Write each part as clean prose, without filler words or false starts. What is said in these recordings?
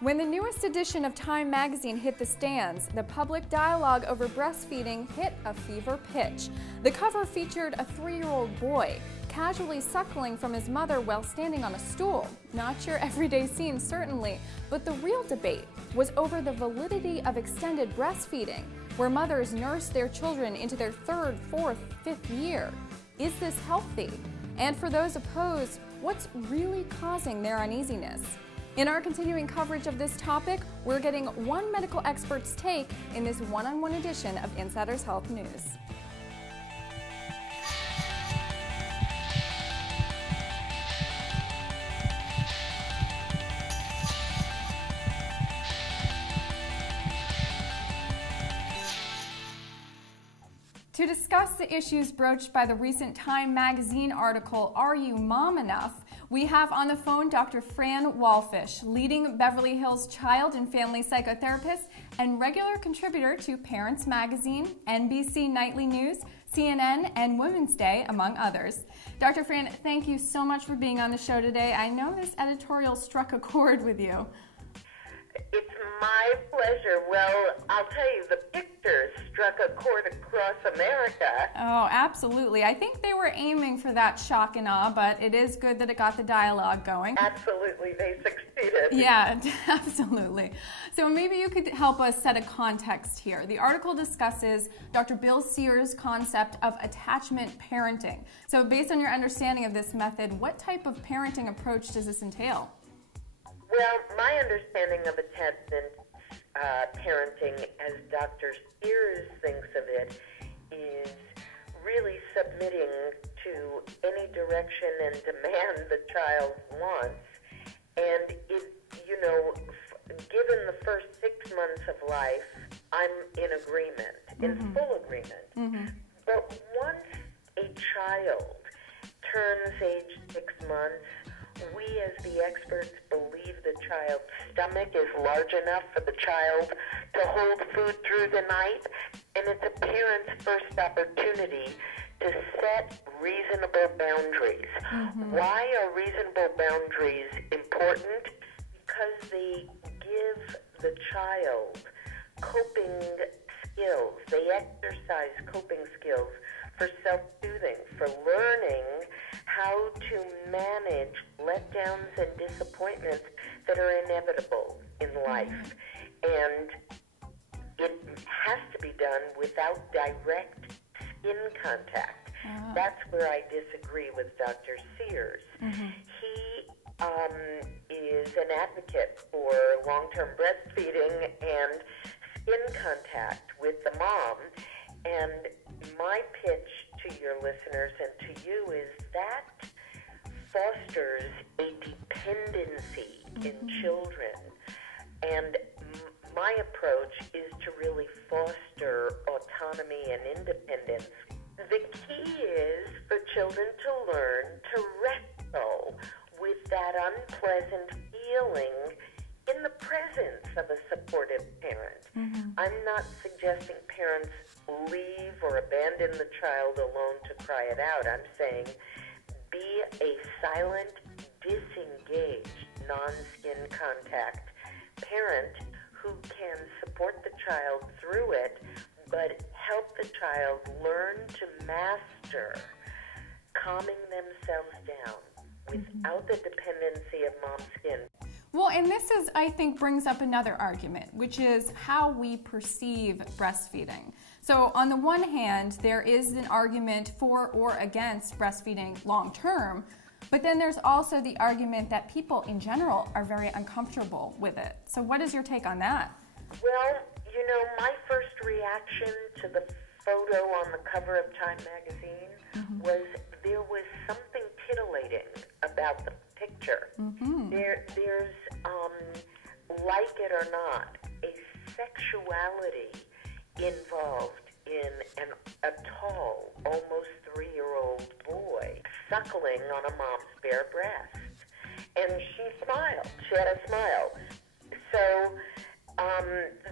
When the newest edition of Time magazine hit the stands, the public dialogue over breastfeeding hit a fever pitch. The cover featured a 3-year-old boy casually suckling from his mother while standing on a stool. Not your everyday scene, certainly, but the real debate was over the validity of extended breastfeeding, where mothers nurse their children into their 3rd, 4th, 5th year. Is this healthy? And for those opposed, what's really causing their uneasiness? In our continuing coverage of this topic, we're getting one medical expert's take in this one-on-one edition of Insiders Health News. To discuss the issues broached by the recent Time magazine article, Are You Mom Enough?, we have on the phone Dr. Fran Walfish, leading Beverly Hills child and family psychotherapist and regular contributor to Parents Magazine, NBC Nightly News, CNN, and Women's Day, among others. Dr. Fran, thank you so much for being on the show today. I know this editorial struck a chord with you. It's my pleasure. Well, I'll tell you, the pictures struck a chord across America. Oh, absolutely. I think they were aiming for that shock and awe, but it is good that it got the dialogue going. Absolutely, they succeeded. Yeah, absolutely. So maybe you could help us set a context here. The article discusses Dr. Bill Sears' concept of attachment parenting. So based on your understanding of this method, what type of parenting approach does this entail? Well, my understanding of attachment parenting, as Dr. Sears thinks of it, is really submitting to any direction and demand the child wants. And, given the first 6 months of life, I'm in agreement, in full agreement. But once a child turns age 6 months, we as the experts believe the child's stomach is large enough for the child to hold food through the night, and it's a parent's first opportunity to set reasonable boundaries. Why are reasonable boundaries important? Because they give the child coping skills. They exercise coping skills for self-soothing, for learning how to manage letdowns and disappointments that are inevitable in life. And it has to be done without direct skin contact. That's where I disagree with Dr. Sears. He is an advocate for long-term breastfeeding and skin contact with the mom. And my pitch to your listeners and to you is that fosters a dependency in children. And my approach is to really foster autonomy and independence. The key is for children to learn to wrestle with that unpleasant feeling in the presence of a supportive parent. I'm not suggesting parents leave or abandon the child alone to cry it out. I'm saying be a silent, disengaged, non-skin contact parent who can support the child through it, but help the child learn to master calming themselves down without the dependency of mom's skin. Well, and this is, I think, brings up another argument, which is how we perceive breastfeeding. So on the one hand, there is an argument for or against breastfeeding long term, but then there's also the argument that people in general are very uncomfortable with it. So what is your take on that? Well, my first reaction to the photo on the cover of Time magazine was there was something titillating about the picture. There's, like it or not, a sexuality involved in a tall, almost 3-year-old boy suckling on a mom's bare breast. And she smiled. She had a smile. So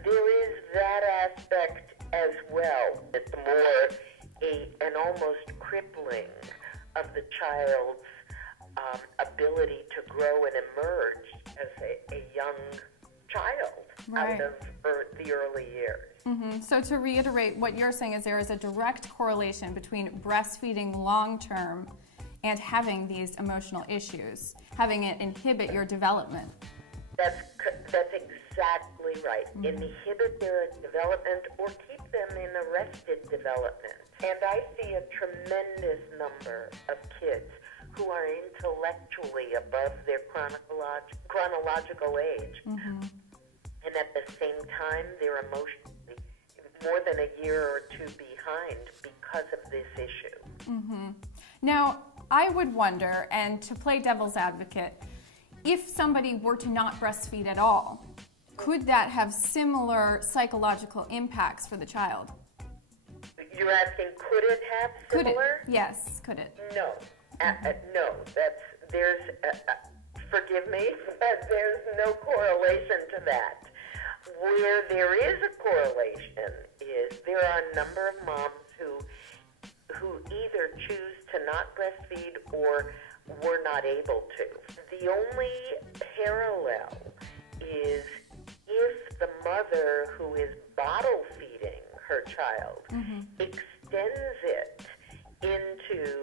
there is that aspect as well. It's more an almost crippling of the child's ability to grow and emerge as a young child out of the early years. So to reiterate, what you're saying is there is a direct correlation between breastfeeding long-term and having these emotional issues, having it inhibit your development. That's exactly right. Inhibit their development or keep them in arrested development. And I see a tremendous number of kids who are intellectually above their chronological age. And at the same time, they're emotionally more than a year or two behind because of this issue. Now, I would wonder, and to play devil's advocate, if somebody were to not breastfeed at all, could that have similar psychological impacts for the child? You're asking, could it have similar? Could it? Yes, could it? No. No. Forgive me, but there's no correlation to that. Where there is a correlation is there are a number of moms who either choose to not breastfeed or were not able to. The only parallel is if the mother who is bottle feeding her child extends it into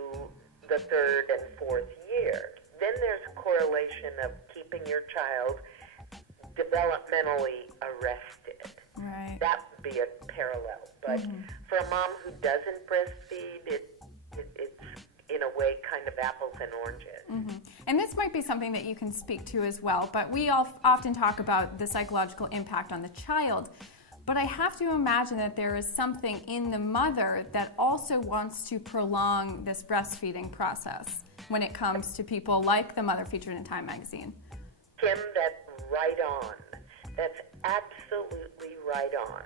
the third and fourth year, then there's a correlation of keeping your child developmentally arrested. Right. That would be a parallel. But for a mom who doesn't breastfeed, it's in a way kind of apples and oranges. And this might be something that you can speak to as well, but we often talk about the psychological impact on the child. But I have to imagine that there is something in the mother that also wants to prolong this breastfeeding process when it comes to people like the mother featured in Time magazine. Kim, that's right on. That's absolutely right on.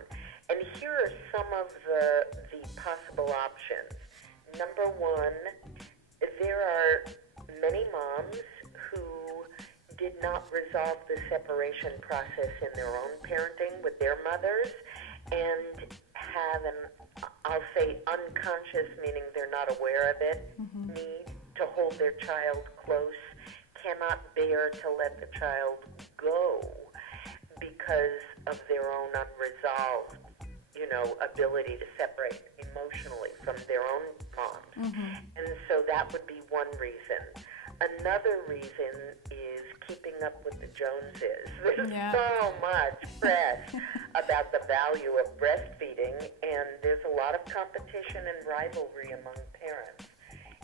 And here are some of the possible options. Number one, there are many moms who did not resolve the separation process in their own parenting with their mothers and have an, I'll say unconscious, meaning they're not aware of it, need to hold their child close, cannot bear to let the child go because of their own unresolved, ability to separate emotionally from their own moms. And so that would be one reason. Another reason is keeping up with the Joneses. There's so much press about the value of breastfeeding, and there's a lot of competition and rivalry among parents.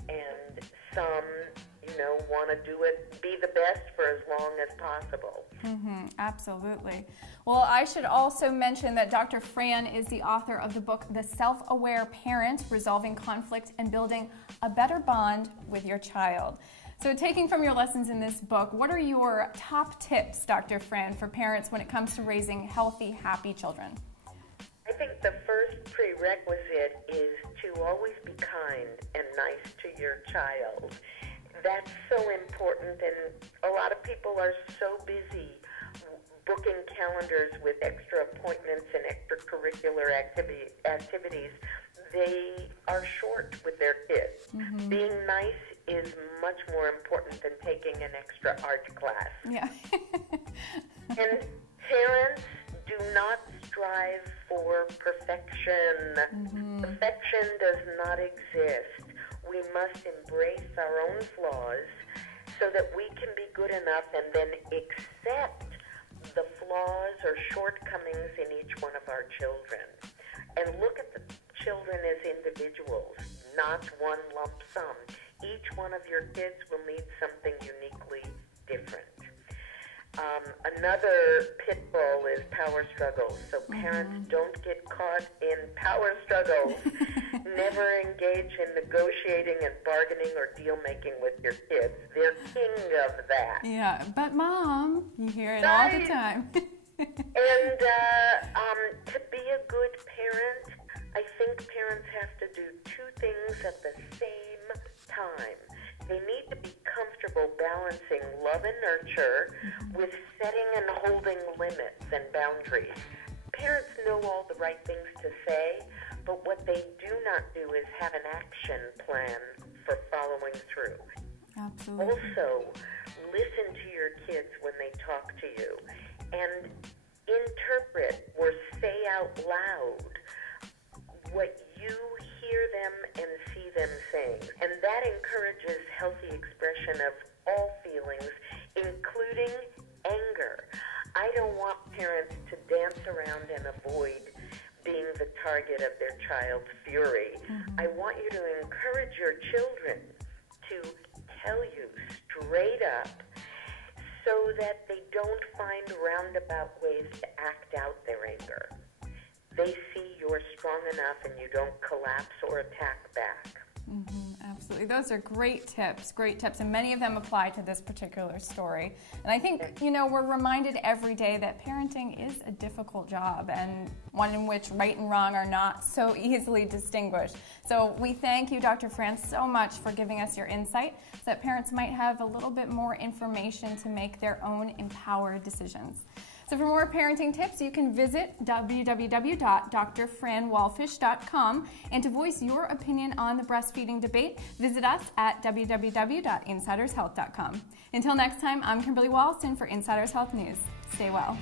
And some, want to do it, be the best for as long as possible. Absolutely. Well, I should also mention that Dr. Fran is the author of the book, The Self-Aware Parent, Resolving Conflict and Building a Better Bond with Your Child. So taking from your lessons in this book, what are your top tips, Dr. Fran, for parents when it comes to raising healthy, happy children? I think the first prerequisite is to always be kind and nice to your child. That's so important, and a lot of people are so busy booking calendars with extra appointments and extracurricular activities. They are short with their kids. Being nice is much more important than taking an extra art class. Yeah. And parents, do not strive for perfection. Perfection does not exist. We must embrace our own flaws so that we can be good enough and then accept the flaws or shortcomings in each one of our children. And look at the children as individuals, not one lump sum. Each one of your kids will need something uniquely different. Another pitfall is power struggles. So parents, don't get caught in power struggles. Never engage in negotiating and bargaining or deal-making with your kids. They're king of that. Yeah, but Mom, you hear it all the time. And to be a good parent, I think parents have to do two things at the same time. They need to be comfortable balancing love and nurture with setting and holding limits and boundaries. Parents know all the right things to say, but what they do not do is have an action plan for following through. Absolutely. Also, listen to your kids when they talk to you. And interpret or say out loud what you hear them and see them saying. And that encourages healthy expression of all feelings, including anger. I don't want parents to dance around and avoid being the target of their child's fury. I want you to encourage your children to tell you straight up so that they don't find roundabout ways to act out their anger. They see you're strong enough and you don't collapse or attack back. Absolutely. Those are great tips, and many of them apply to this particular story. And I think, we're reminded every day that parenting is a difficult job and one in which right and wrong are not so easily distinguished. So we thank you, Dr. Fran, so much for giving us your insight so that parents might have a little bit more information to make their own empowered decisions. So for more parenting tips, you can visit www.drfranwalfish.com, and to voice your opinion on the breastfeeding debate, visit us at www.InsidersHealth.com. Until next time, I'm Kimberly Walston for Insiders Health News. Stay well.